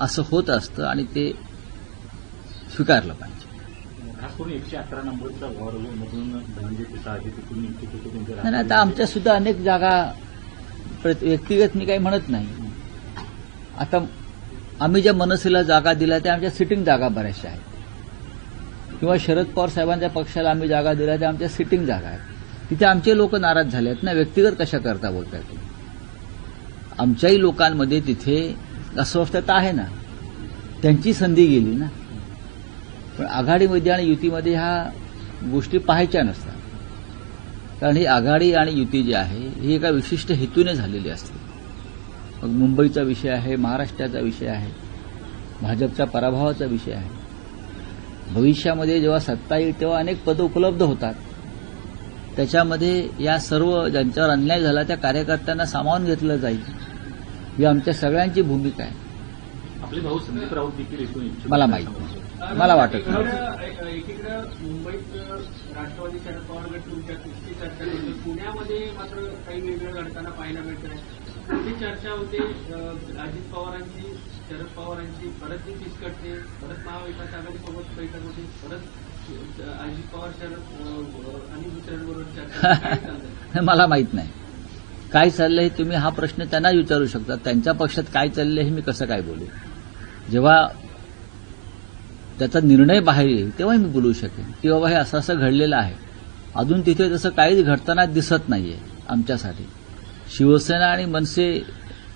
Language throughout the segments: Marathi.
असं होत असतं आणि ते स्वीकारलं पाहिजे. खास करून 111 नंबरचा वॉर्डमधून धनंजय पिसाळ हे तिथून निश्चित होते त्यांचे नाही, आता आमच्या सुद्धा अनेक जागा व्यक्तिगत मी काही म्हणत नाही. आता आम्ही ज्या मनसेला जागा दिल्या त्या आमच्या सिटिंग जागा बऱ्याचशा आहेत, किंवा शरद पवार साहेबांच्या पक्षाला आम्ही जागा दिल्या त्या आमच्या सिटिंग जागा आहेत. तिथे आमचे लोक नाराज झाले आहेत ना. व्यक्तिगत कशा करता बोलताय तुम्ही? आमच्याही लोकांमध्ये तिथे अस्वस्थता आहे ना, त्यांची संधी गेली ना. पण आघाडीमध्ये आणि युतीमध्ये ह्या गोष्टी पाहायच्या नसतात, कारण ही आघाडी आणि युती जी आहे ही एका विशिष्ट हेतूने झालेली असते. मग मुंबईचा विषय आहे, महाराष्ट्राचा विषय आहे, भाजपच्या पराभवाचा विषय आहे. भविष्यामध्ये जेव्हा सत्ता येईल तेव्हा अनेक पदं उपलब्ध होतात. त्याच्यामध्ये या सर्व ज्यांच्यावर अन्याय झाला त्या कार्यकर्त्यांना सामावून घेतलं जाईल, ही आमच्या सगळ्यांची भूमिका आहे. आपले भाऊ संदीप राऊत देखील येतो मला माहित नाही, मला वाटत नाही. एकीकडे मुंबईत राष्ट्रवादी शरद पवार गट तुमच्या कुस्ती चर्चा करतो, पुण्यामध्ये मात्र काही वेगळं घडताना पाहायला मिळत आहे. कुठे चर्चा होते अजित पवारांची, शरद पवारांची, परत ती फिसकटते, परत महाविकास आघाडीसोबत बैठक होती, परत अजित पवार शरद आणि दुसऱ्यांबरोबर चर्चा. काय चाललंय? मला माहित नाही काय चाललंय. तुम्ही हा प्रश्न त्यांना विचारू शकता. त्यांच्या पक्षात काय चाललंय हे मी कसं काय बोलू? जेव्हा त्याचा निर्णय बाहेर येईल तेव्हा मी बोलू शकेन की बाबा हे असं असं घडलेलं आहे. अजून तिथे तसं काहीच घडताना दिसत नाहीये आमच्यासाठी. शिवसेना आणि मनसे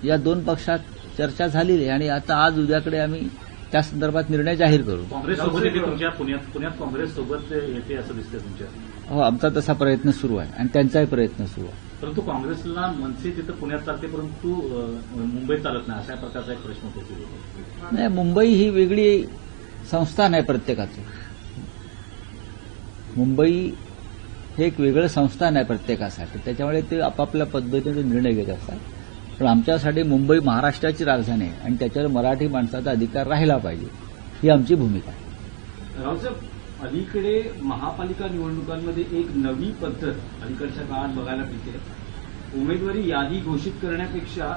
या दोन पक्षात चर्चा झालेली आहे आणि आता आज उद्याकडे आम्ही त्या संदर्भात निर्णय जाहीर करू. काँग्रेससोबत येते तुमच्या पुण्यात काँग्रेससोबत येते असं दिसतंय तुमच्या? हो, आमचा तसा प्रयत्न सुरू आहे आणि त्यांचाही प्रयत्न सुरू आहे. परंतु काँग्रेसला मनसे तिथं पुण्यात चालते परंतु मुंबईत चालत नाही, अशा प्रकारचा एक प्रश्न होतो. नाही, मुंबई ही वेगळी संस्थान आहे प्रत्येकाचं. मुंबई हे एक वेगळं संस्थान आहे प्रत्येकासाठी, त्याच्यामुळे ते आपापल्या पद्धतीने निर्णय घेत असतात. पण आमच्यासाठी मुंबई महाराष्ट्राची राजधानी आहे आणि त्याच्यावर मराठी माणसाचा अधिकार राहिला पाहिजे, ही आमची भूमिका आहे. रावसाहेब, अलीकडे महापालिका निवडणुकांमध्ये एक नवी पद्धत अलीकडच्या काळात बघायला मिळते. उमेदवारी यादी घोषित करण्यापेक्षा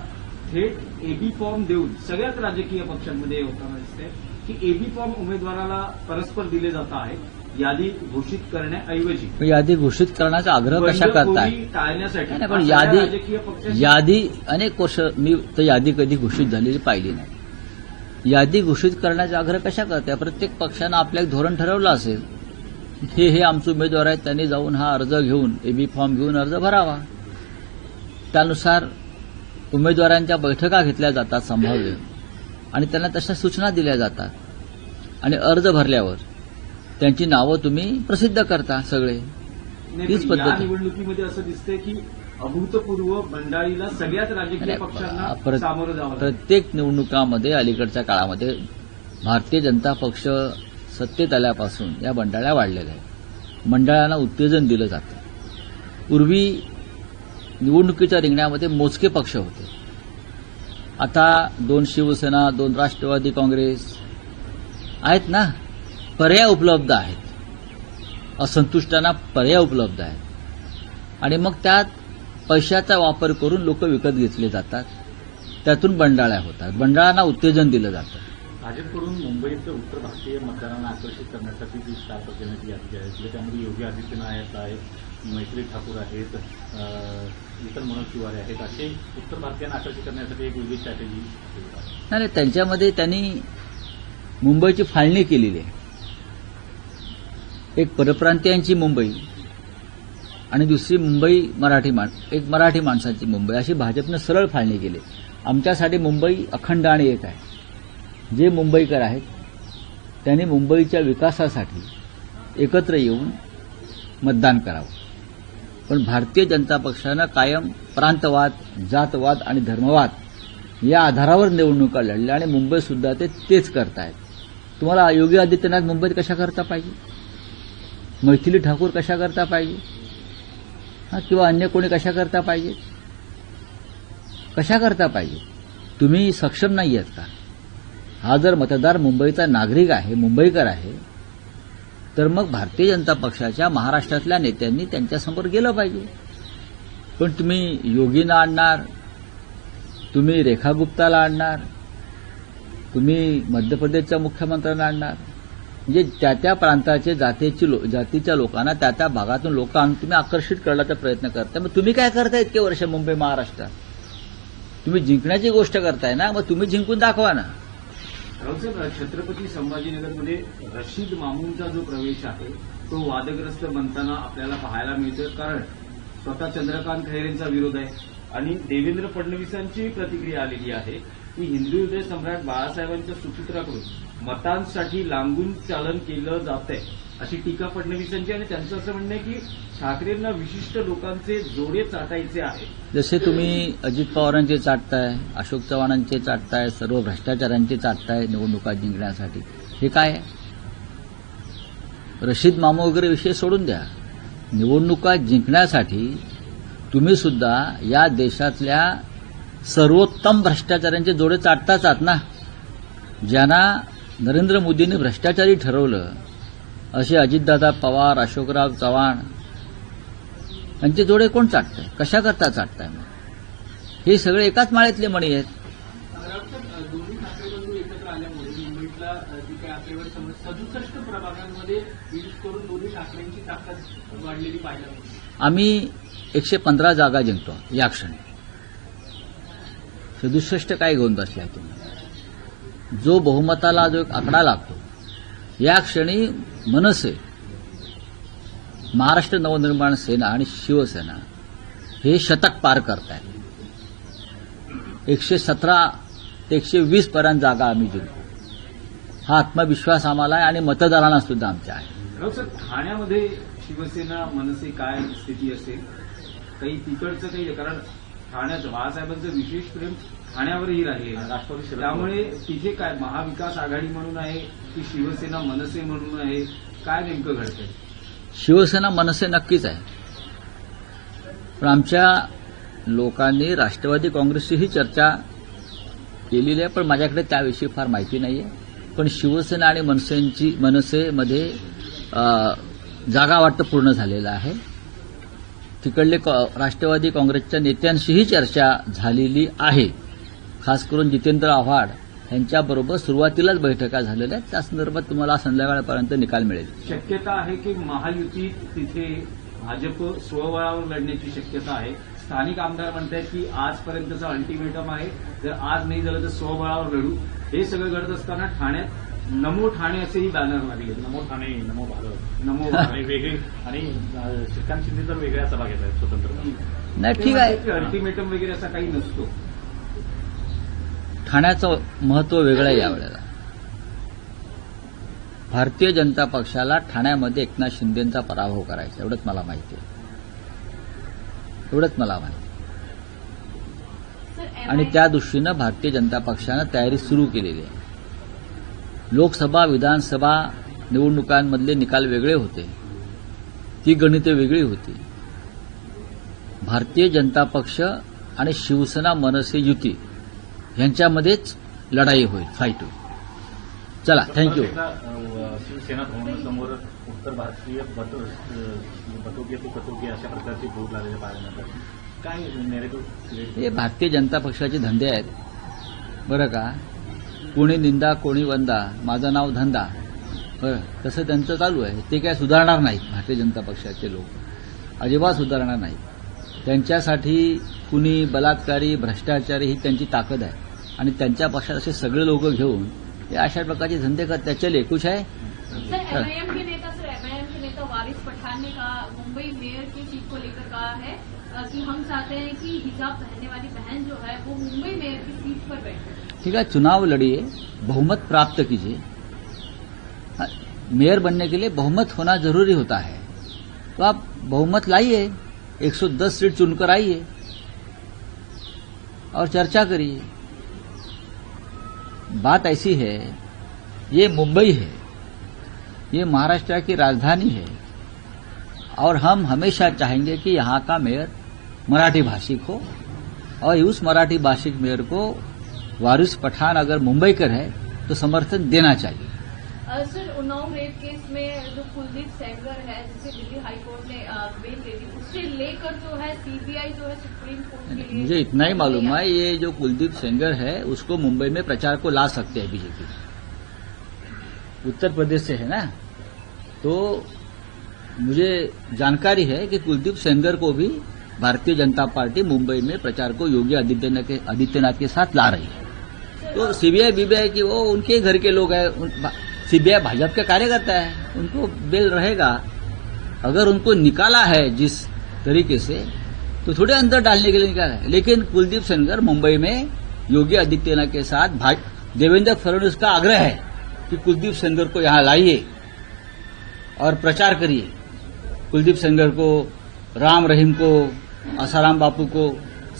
थेट एबी फॉर्म देऊन सगळ्याच राजकीय पक्षांमध्ये होताना दिसते की एबी फॉर्म उमेदवाराला परस्पर दिले जात आहेत यादी घोषित करण्याऐवजी. यादी घोषित करण्याचा आग्रह कशा करताय? टाळण्यासाठी. नाही, पण राजकीय पक्षांची यादी अनेक वर्ष मी तर यादी कधी घोषित झालेली पाहिली नाही. यादी घोषित करण्याचा आग्रह कशा करताय? प्रत्येक पक्षानं आपलं एक धोरण ठरवलं असेल, हे आमचे उमेदवार आहेत, त्यांनी जाऊन हा अर्ज घेऊन एबी फॉर्म घेऊन अर्ज भरावा. त्यानुसार उमेदवारांच्या बैठका घेतल्या जातात संभाव्य, आणि त्यांना तशा सूचना दिल्या जातात आणि अर्ज भरल्यावर त्यांची नावं तुम्ही प्रसिद्ध करता सगळे. हीच या पद्धत. निवडणुकीमध्ये असं दिसतंय की अभूतपूर्व बंडाळीला सगळ्याच राजकीय पक्षांना सामोरं जावं लागतं. प्रत्येक निवडणुकामध्ये अलीकडच्या काळामध्ये भारतीय जनता पक्ष सत्तेत आल्यापासून या बंडाळ्या वाढलेल्या आहेत. मंडळांना उत्तेजन दिलं जातं. पूर्वी निवडणुकीच्या रिंगणामध्ये मोजके पक्ष होते. आता 2 शिवसेना, 2 राष्ट्रवादी काँग्रेस आहेत ना. पर्याय उपलब्ध आहेत, असंतुष्टांना पर्याय उपलब्ध आहेत आणि मग त्यात पैशाचा वापर करून लोक विकत घेतले जातात. त्यातून बंडाळ्या होतात, बंडाळांना उत्तेजन दिलं जातं. भाजपकडून मुंबईचं उत्तर भारतीय मतदारांना आकर्षित करण्यासाठी जी 4 पक्षांची यादी आहे त्यामध्ये योगी आदित्यनाथ आहेत, मैत्री ठाकूर आहेत, इतर मनोज तिवारी आहेत, असे उत्तर भारतीयांना आकर्षित करण्यासाठी एक वेगळी स्ट्रॅटेजी. नाही, त्यांच्यामध्ये त्यांनी मुंबईची फाळणी केलेली आहे. एक परप्रांतीयांची मुंबई आणि दुसरी मुंबई एक मराठी माणसाची मुंबई, अशी भाजपनं सरळ फाळणी केली. आमच्यासाठी मुंबई अखंड आणि एक आहे. जे मुंबईकर आहेत त्यांनी मुंबईच्या विकासासाठी एकत्र येऊन मतदान करावं. पण भारतीय जनता पक्षानं कायम प्रांतवाद, जातवाद आणि धर्मवाद या आधारावर निवडणुका लढल्या आणि मुंबईसुद्धा तेच करतायत. तुम्हाला योगी आदित्यनाथ मुंबईत कशा करता पाहिजे, मैथिली ठाकूर कशा करता पाहिजे, किंवा अन्य कोणी कशा करता पाहिजे, कशा करता पाहिजे? तुम्ही सक्षम नाही आहेत का? हा जर मतदार मुंबईचा नागरिक आहे, मुंबईकर आहे, तर मग भारतीय जनता पक्षाच्या महाराष्ट्रातल्या नेत्यांनी त्यांच्यासमोर गेलं पाहिजे. पण तुम्ही योगींना आणणार, तुम्ही रेखा गुप्ताला आणणार, तुम्ही मध्य प्रदेशच्या मुख्यमंत्र्यांना आणणार, म्हणजे त्या त्या प्रांताचे जातीच्या लोकांना त्या त्या भागातून लोक आणून तुम्ही आकर्षित करण्याचा प्रयत्न करताय. मग तुम्ही काय करताय इतके वर्ष मुंबई महाराष्ट्रात? तुम्ही जिंकण्याची गोष्ट करताय ना, मग तुम्ही जिंकून दाखवा ना. राऊसाहेब, छत्रपती संभाजीनगरमध्ये रशीद मामूनचा जो प्रवेश आहे तो वादग्रस्त बनताना आपल्याला पाहायला मिळतोय. कारण स्वतः चंद्रकांत खैरेंचा विरोध आहे आणि देवेंद्र फडणवीसांची प्रतिक्रिया आलेली आहे की हिंदू हृदय सम्राट बाळासाहेबांच्या सुपुत्राकडून मतांसाठी लांबून चालन केलं जात आहे अशी टीका फडणवीसांची. आणि त्यांचं असं म्हणणं आहे की ठाकरेंना विशिष्ट लोकांचे जोडे चाटायचे आहे. जसे तुम्ही अजित पवारांचे चाटताय, अशोक चव्हाणांचे चाटताय, सर्व भ्रष्टाचारांचे चाटताय निवडणुका जिंकण्यासाठी, हे काय आहे? रशीद मामू वगैरे विषय सोडून द्या. निवडणुका जिंकण्यासाठी तुम्ही सुद्धा या देशातल्या सर्वोत्तम भ्रष्टाचारांचे जोडे चाटताच आहात ना. ज्यांना नरेंद्र मोदींनी भ्रष्टाचारी ठरवलं असे अजितदादा पवार, अशोकराव चव्हाण यांचे जोडे कोण चाटतंय? कशा करता चाटताय? मग हे सगळे एकाच माळेतले मणी आहेत. राऊसाहेब, दोन्ही ठाकरे बंधू एकत्र आल्यामुळे मुंबईतला जी काही आकडेवारी समज 67 प्रभागांमध्ये विलीन करून दोन्ही ठाकरेंची ताकद वाढलेली पाहायला मिळते. आम्ही 115 जागा जिंकतो या क्षणी. 67 काय घेऊन बसलाय तुम्ही? जो बहुमताला जो एक आकडा लागतो, या क्षणी मनसे, महाराष्ट्र नवनिर्माण सेना आणि शिवसेना हे शतक पार करतायत. 117 ते 120 पर्यंत जागा आम्ही जिंकतो. हा आत्मविश्वास आम्हाला आहे आणि मतदारांना सुद्धा आमच्या आहे. राऊसाहेब, ठाण्यामध्ये शिवसेना मनसे काय स्थिती असेल? काही तिकडचं काही, कारण ठाण्याचं बाळासाहेबांचं विशेष प्रेम ठाण्यावरही राहिले राष्ट्रवादी शरद त्यामुळे तिथे काय महाविकास आघाडी म्हणून आहे की शिवसेना मनसे म्हणून आहे? काय नेमकं घडतंय? शिवसेना मनसे नक्कीच आहे, पण आमच्या लोकांनी राष्ट्रवादी काँग्रेसचीही चर्चा केलेली आहे, पण माझ्याकडे त्याविषयी फार माहिती नाहीये. पण शिवसेना आणि मनसेमध्ये जागा वाटप पूर्ण झालेलं आहे. तिकडले राष्ट्रवादी काँग्रेसच्या नेत्यांशीही चर्चा झालेली आहे. खास करून जितेंद्र आव्हाड यांच्याबरोबर सुरुवातीलाच बैठका झालेल्या आहेत. त्या संदर्भात तुम्हाला संध्याकाळपर्यंत निकाल मिळेल. शक्यता आहे की महायुतीत तिथे भाजप स्वबळावर लढण्याची शक्यता आहे. स्थानिक आमदार म्हणतात की आजपर्यंतचं अल्टिमेटम आहे, जर आज नाही झालं तर स्वबळावर लढू. हे सगळं घडत असताना ठाण्यात नमो ठाणे असेही बॅनर लागले. नमो ठाणे, नमो भारत, नमो आणि वेगळे, आणि श्रीकांत शिंदे तर वेगळ्या सभा घेत आहेत स्वतंत्र. नाही, ठीक आहे. अल्टिमेटम वगैरे असा काही नसतो. ठाण्याचं महत्व वेगळं आहे यावेळेला. भारतीय जनता पक्षाला ठाण्यामध्ये एकनाथ शिंदेंचा पराभव करायचा, एवढंच मला माहिती आहे. एवढंच मला माहिती आहे. आणि त्या दृष्टीनं भारतीय जनता पक्षानं तयारी सुरू केलेली आहे. लोकसभा, विधानसभा निवडणुकांमधले निकाल वेगळे होते, ती गणिते वेगळी होती. भारतीय जनता पक्ष आणि शिवसेना मनसे युती यांच्यामध्येच लढाई होईल, फाईट होईल. चला, थँक्यू. शिवसेना भवनासमोर उत्तर भारतीय बटोगे तो कटोगे अशा प्रकारचे बोर्ड लागलेले पाहायला मिळतात. काय नॅरेटिव्ह? हे भारतीय जनता पक्षाचे धंदे आहेत बरं का. कोणी निंदा, कोणी वंदा, माझं नाव धंदा, बरं, तसं त्यांचं चालू आहे. ते काय सुधारणार नाहीत. भारतीय जनता पक्षाचे लोक अजिबात सुधारणार नाहीत. त्यांच्यासाठी कुणी बलात्कारी, भ्रष्टाचारी ही त्यांची ताकद आहे आणि त्यांच्या पक्षात असे सगळे लोक घेऊन हे अशा प्रकारचे धंदे करतात. चले, कुछ आहे. सर, एमआईएम के नेता वारिस पठान ने कहा, मुंबई मेयर की सीट को लेकर कहा है कि हम चाहते हैं कि हिजाब पहनने वाली बहन जो है वो मुंबई मेयर की सीट पर बैठे. ठीक है, चुनाव लड़िए, बहुमत प्राप्त कीजिए. मेयर बनने के लिए बहुमत होना जरूरी होता है, तो आप बहुमत लाइए, 110 सीट चुनकर आइए और चर्चा करिए. बात ऐसी है, ये मुंबई है, ये महाराष्ट्र की राजधानी है और हम हमेशा चाहेंगे कि यहाँ का मेयर मराठी भाषिक हो और उस मराठी भाषिक मेयर को वारिस पठान अगर मुंबईकर है तो समर्थन देना चाहिए. सर, उन्नाव रेप केस में जो कुलदीप सेंगर है, जिसे दिल्ली हाई कोर्ट ने बेल दे दी, उससे लेकर जो है सीबीआई जो है सुप्रीम कोर्ट के लिए, मुझे इतना ही मालूम है, ये जो कुलदीप सेंगर है उसको मुंबई में प्रचार को ला सकते हैं बीजेपी, उत्तर प्रदेश से है ना, तो मुझे जानकारी है कि कुलदीप सेंगर को भी भारतीय जनता पार्टी मुंबई में प्रचार को योगी आदित्यनाथ के साथ ला रही है। तो सीबीआई बीबीआई की वो उनके घर के लोग हैं, सीबीआई भाजपा के कार्यकर्ता है, उनको बेल रहेगा। अगर उनको निकाला है जिस तरीके से, तो थोड़े अंदर डालने के लिए निकाला है। लेकिन कुलदीप सेंगर मुंबई में योगी आदित्यनाथ के साथ देवेंद्र फडणवीस का आग्रह है कि कुलदीप सेंगर को यहां लाइए और प्रचार करिए। कुलदीप सेंगर को, राम रहीम को, आसाराम बापू को,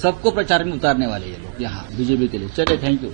सबको प्रचार में उतारने वाले ये लोग यहाँ बीजेपी के लिए। चलिए, थैंक यू।